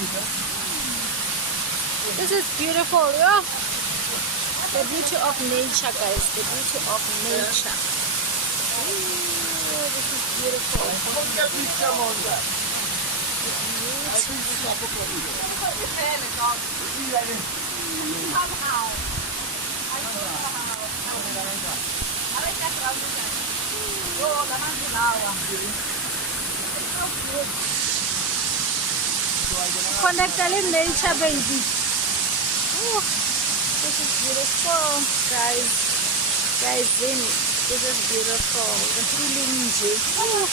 This is beautiful, yeah. The beauty of nature, guys. The beauty of nature. Ooh, this is beautiful. Connect in nature, baby. Ooh, this is beautiful, guys. Guys, this is beautiful. The feeling.